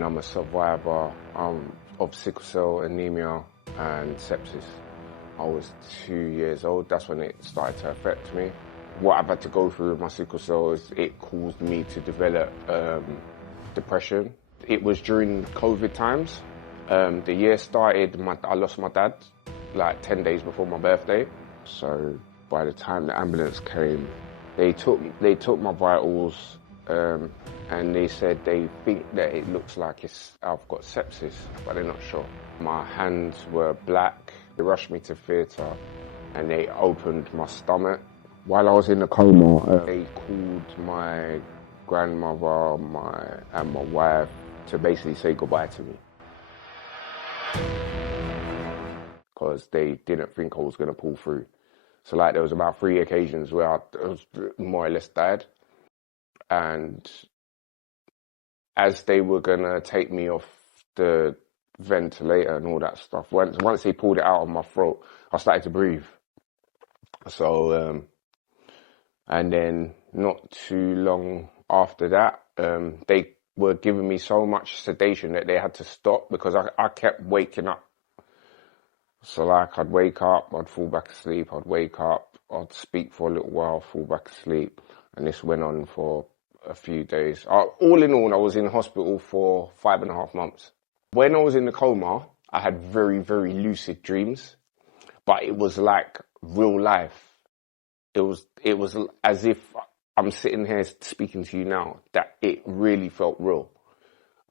I'm a survivor of sickle cell anemia and sepsis. I was 2 years old, that's when it started to affect me. What I've had to go through with my sickle cell is it caused me to develop depression. It was during COVID times. The year started, I lost my dad like 10 days before my birthday. So by the time the ambulance came, they took my vitals, and they said they think that it looks like I've got sepsis, but they're not sure. My hands were black. They rushed me to theatre and they opened my stomach. While I was in the coma, they called my grandmother and my wife to basically say goodbye to me, because they didn't think I was going to pull through. So like there was about 3 occasions where I was more or less died. And as they were going to take me off the ventilator and all that stuff, once they pulled it out of my throat, I started to breathe. So, and then not too long after that, they were giving me so much sedation that they had to stop because I kept waking up. So like I'd wake up, I'd fall back asleep, I'd wake up, I'd speak for a little while, fall back asleep. And this went on for a few days. All in all, I was in hospital for 5.5 months. When I was in the coma, I had very, very lucid dreams, but it was like real life. It was as if I'm sitting here speaking to you now, that it really felt real.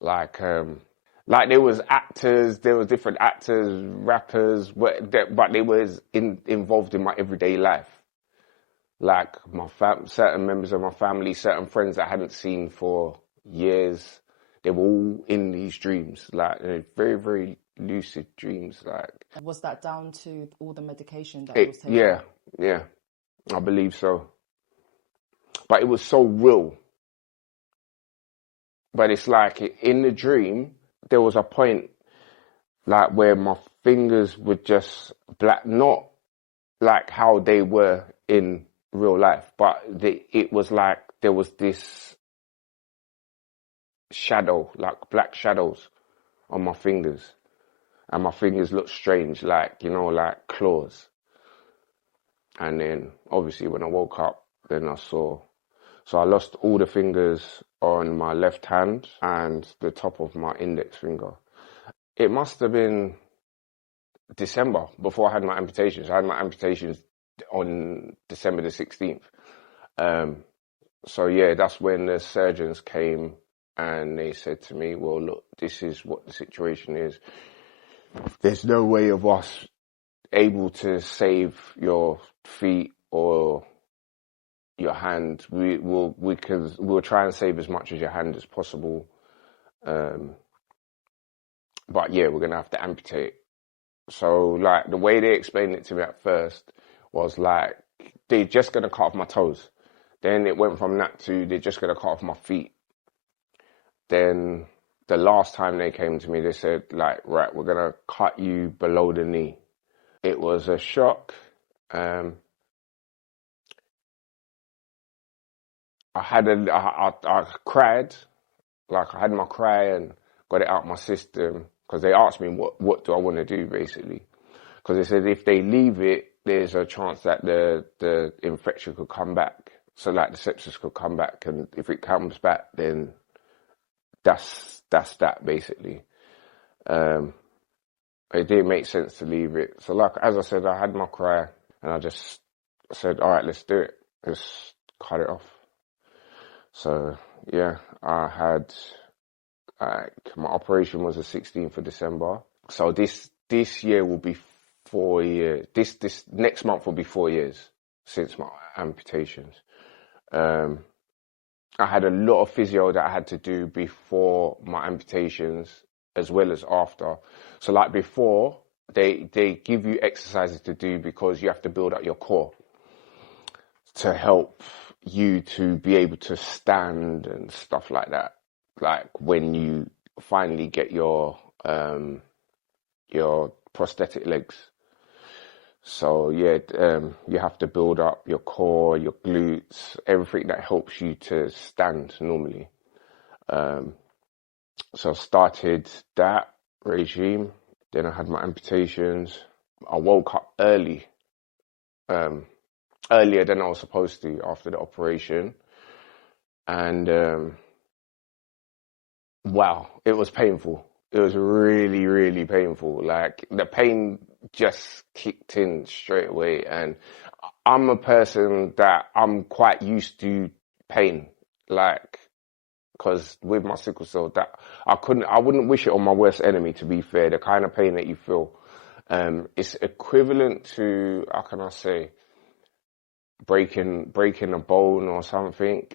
Like there was actors, there was different actors, rappers, but they was involved in my everyday life. Like certain members of my family, certain friends that I hadn't seen for years, they were all in these dreams, like very, very lucid dreams. Like, was that down to all the medication that was taken? Yeah, I believe so. But it was so real. But it's like in the dream, there was a point like where my fingers were just black, not like how they were in real life, but it was like there was this shadow, like black shadows on my fingers, and my fingers looked strange, like, you know, like claws. And then obviously when I woke up, then I saw, so I lost all the fingers on my left hand and the top of my index finger. It must have been December before I had my amputations. I had my amputations on December the 16th. So yeah, that's when the surgeons came and they said to me, well, look, this is what the situation is. There's no way of us able to save your feet or your hand. We'll try and save as much as your hand as possible. But yeah, we're going to have to amputate. So like the way they explained it to me at first was like, they're just going to cut off my toes. Then it went from that to they're just going to cut off my feet. Then the last time they came to me, they said like, right, we're going to cut you below the knee. It was a shock. I cried, like I had my cry and got it out my system, because they asked me what do I want to do basically, because they said if they leave it, there's a chance that the infection could come back, so like the sepsis could come back, and if it comes back, then that's that basically. It didn't make sense to leave it. So like, as I said, I had my cry and I just said, all right, let's do it. Let's cut it off. So yeah, I had, my operation was the 16th of December. So this year will be 4 years. This next month will be 4 years since my amputations. I had a lot of physio that I had to do before my amputations as well as after. So like before, they give you exercises to do because you have to build up your core to help you to be able to stand and stuff like that. Like when you finally get your prosthetic legs. So yeah, you have to build up your core, your glutes, everything that helps you to stand normally. So I started that regime. Then I had my amputations. I woke up early, earlier than I was supposed to after the operation. And wow, it was painful. It was really, really painful. Like, the pain just kicked in straight away. And I'm a person that I'm quite used to pain. Like, because with my sickle cell, that I wouldn't wish it on my worst enemy, to be fair. The kind of pain that you feel, it's equivalent to, how can I say, breaking a bone or something,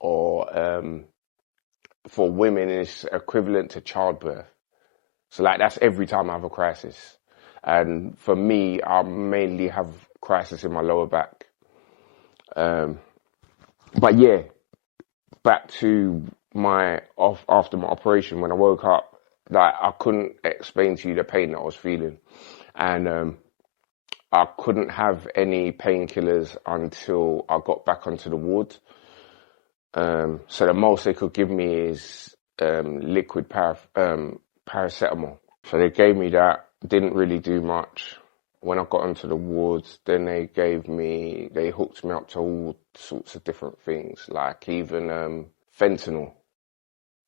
or for women it's equivalent to childbirth. So like, that's every time I have a crisis. And for me, I mainly have crisis in my lower back. But yeah, back to after my operation, when I woke up, like, I couldn't explain to you the pain that I was feeling. And I couldn't have any painkillers until I got back onto the ward. So the most they could give me is liquid paracetamol. So they gave me that, didn't really do much. When I got onto the wards, then they hooked me up to all sorts of different things, like even fentanyl.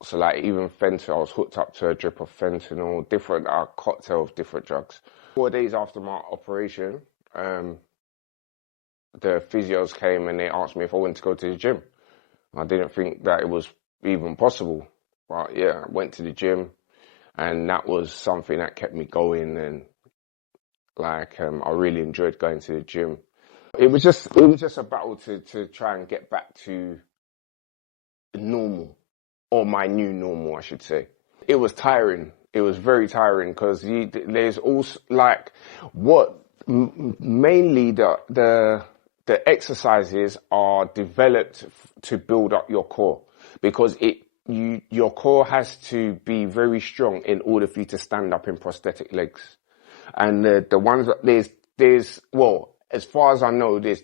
So like, even fentanyl, I was hooked up to a drip of fentanyl, a cocktail of different drugs. 4 days after my operation, the physios came and they asked me if I wanted to go to the gym. I didn't think that it was even possible. But yeah, I went to the gym, and that was something that kept me going. And like, I really enjoyed going to the gym. It was just a battle to try and get back to normal, or my new normal, I should say. It was tiring. It was very tiring, because there's also, like, mainly the exercises are developed to build up your core, because your core has to be very strong in order for you to stand up in prosthetic legs. And the ones that there's well, as far as I know, there's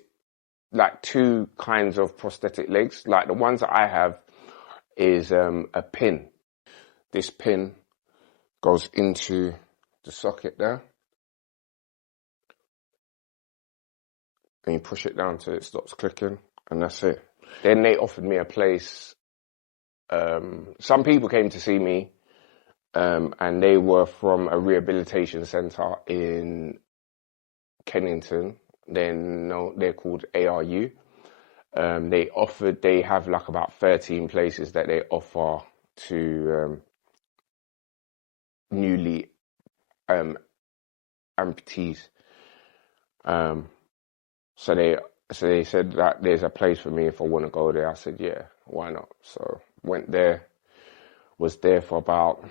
like 2 kinds of prosthetic legs. Like, the ones that I have is a pin. This pin goes into the socket there, and you push it down till it stops clicking, and that's it. Then they offered me a place. Some people came to see me, and they were from a rehabilitation centre in Kennington. They're called ARU. They have like about 13 places that they offer to newly amputees. So they said that there's a place for me if I want to go there. I said, yeah, why not? So went there, was there for about,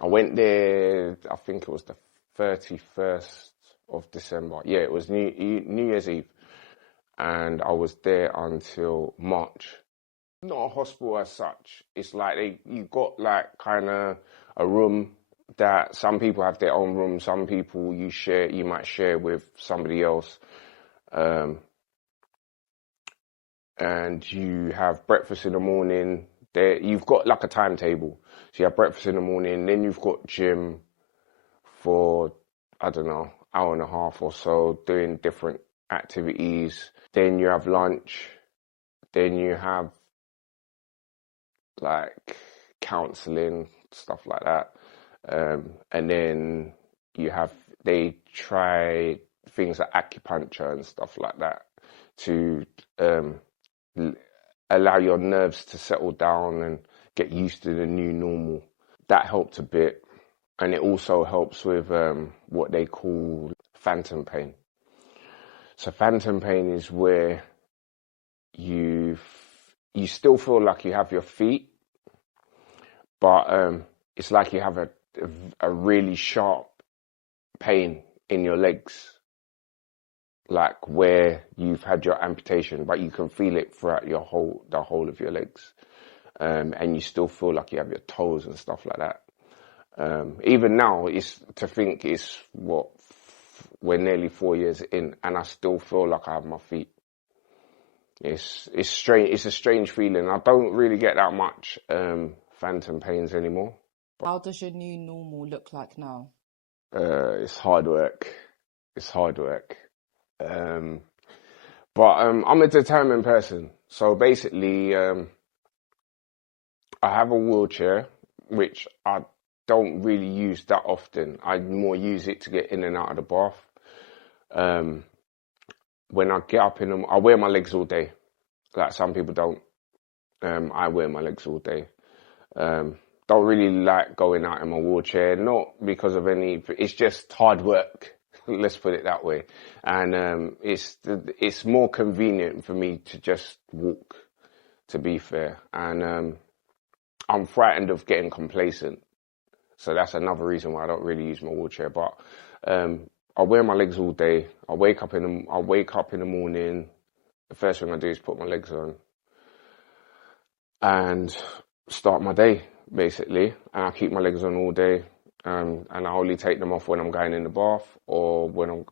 I went there, I think it was the 31st of December. Yeah, it was New Year's Eve. And I was there until March. Not a hospital as such. It's like you got like kind of a room that some people have their own room. Some people you might share with somebody else. And you have breakfast in the morning. You've got like a timetable. So you have breakfast in the morning, then you've got gym for, I don't know, hour and a half or so, doing different activities. Then you have lunch. Then you have like counseling, stuff like that. And then they try things like acupuncture and stuff like that to allow your nerves to settle down and get used to the new normal. That helped a bit. And it also helps with what they call phantom pain. So phantom pain is where you still feel like you have your feet, but it's like you have a really sharp pain in your legs, like where you've had your amputation, but you can feel it throughout the whole of your legs, and you still feel like you have your toes and stuff like that. Even now, we're nearly 4 years in, and I still feel like I have my feet. It's strange. It's a strange feeling. I don't really get that much phantom pains anymore. How does your new normal look like now? It's hard work. It's hard work. But I'm a determined person. So basically, I have a wheelchair, which I don't really use that often. I more use it to get in and out of the bath. When I get up in them, I wear my legs all day. Like some people don't. I wear my legs all day. Don't really like going out in my wheelchair, not because of it's just hard work. Let's put it that way. And it's more convenient for me to just walk, to be fair. And I'm frightened of getting complacent. So that's another reason why I don't really use my wheelchair. But I wear my legs all day. I wake up in the morning. The first thing I do is put my legs on and start my day, basically. And I keep my legs on all day. And I only take them off when I'm going in the bath or when I'm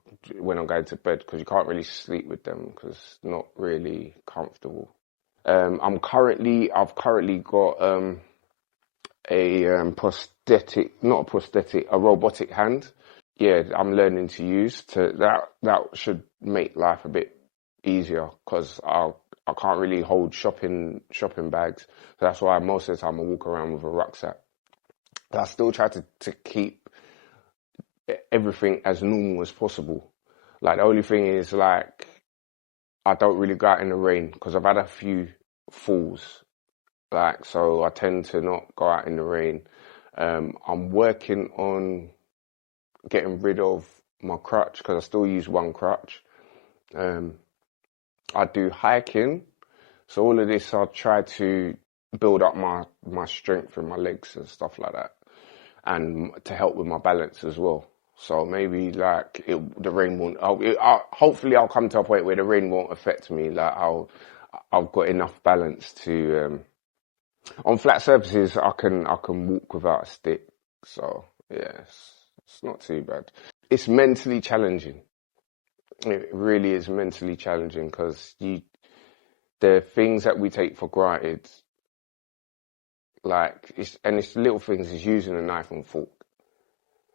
going to bed, because you can't really sleep with them because it's not really comfortable. I've currently got a robotic hand. Yeah, I'm learning to use that should make life a bit easier, because I can't really hold shopping bags. So that's why most of the time I walk around with a rucksack. But I still try to keep everything as normal as possible. Like, the only thing is, like, I don't really go out in the rain because I've had a few falls. Like, so I tend to not go out in the rain. I'm working on getting rid of my crutch, because I still use one crutch. I do hiking. So all of this, I try to build up my strength in my legs and stuff like that, and to help with my balance as well. So maybe like the rain won't. Hopefully, I'll come to a point where the rain won't affect me. Like I've got enough balance to. On flat surfaces, I can walk without a stick. So yeah, it's not too bad. It's mentally challenging. It really is mentally challenging, because the things that we take for granted, like it's little things. It's using a knife and fork.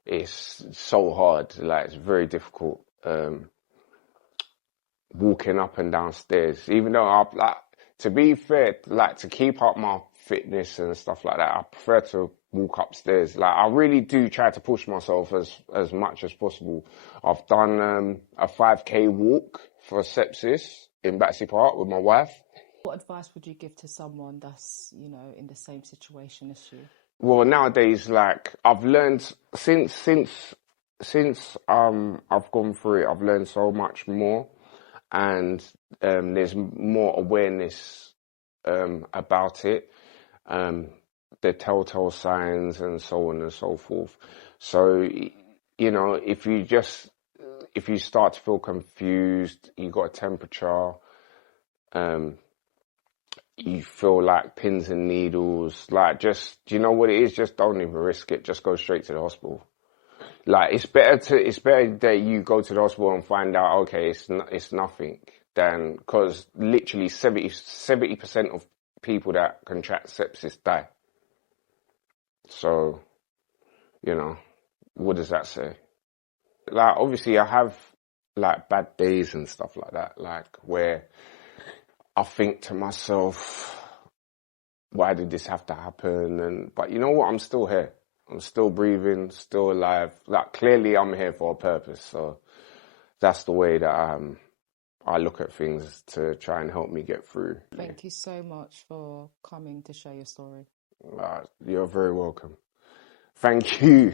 It's so hard. Like, it's very difficult. Walking up and down stairs, even though to be fair, like, to keep up my fitness and stuff like that, I prefer to walk upstairs. Like, I really do try to push myself as much as possible. I've done a 5K walk for sepsis in Battersea Park with my wife. What advice would you give to someone that's, in the same situation as you? Well, nowadays, like, I've learned since I've gone through it, I've learned so much more, and there's more awareness about it, the telltale signs and so on and so forth. So, if you start to feel confused, you got a temperature, you feel like pins and needles, like, just, do you know what it is? Just don't even risk it. Just go straight to the hospital. Like, it's better that you go to the hospital and find out, okay, it's nothing, than, because literally 70% of people that contract sepsis die. So, what does that say? Like, obviously I have like bad days and stuff like that, like, where I think to myself, why did this have to happen? But you know what? I'm still here. I'm still breathing, still alive. Like, clearly I'm here for a purpose. So that's the way that I look at things, to try and help me get through. Thank you so much for coming to share your story. You're very welcome. Thank you.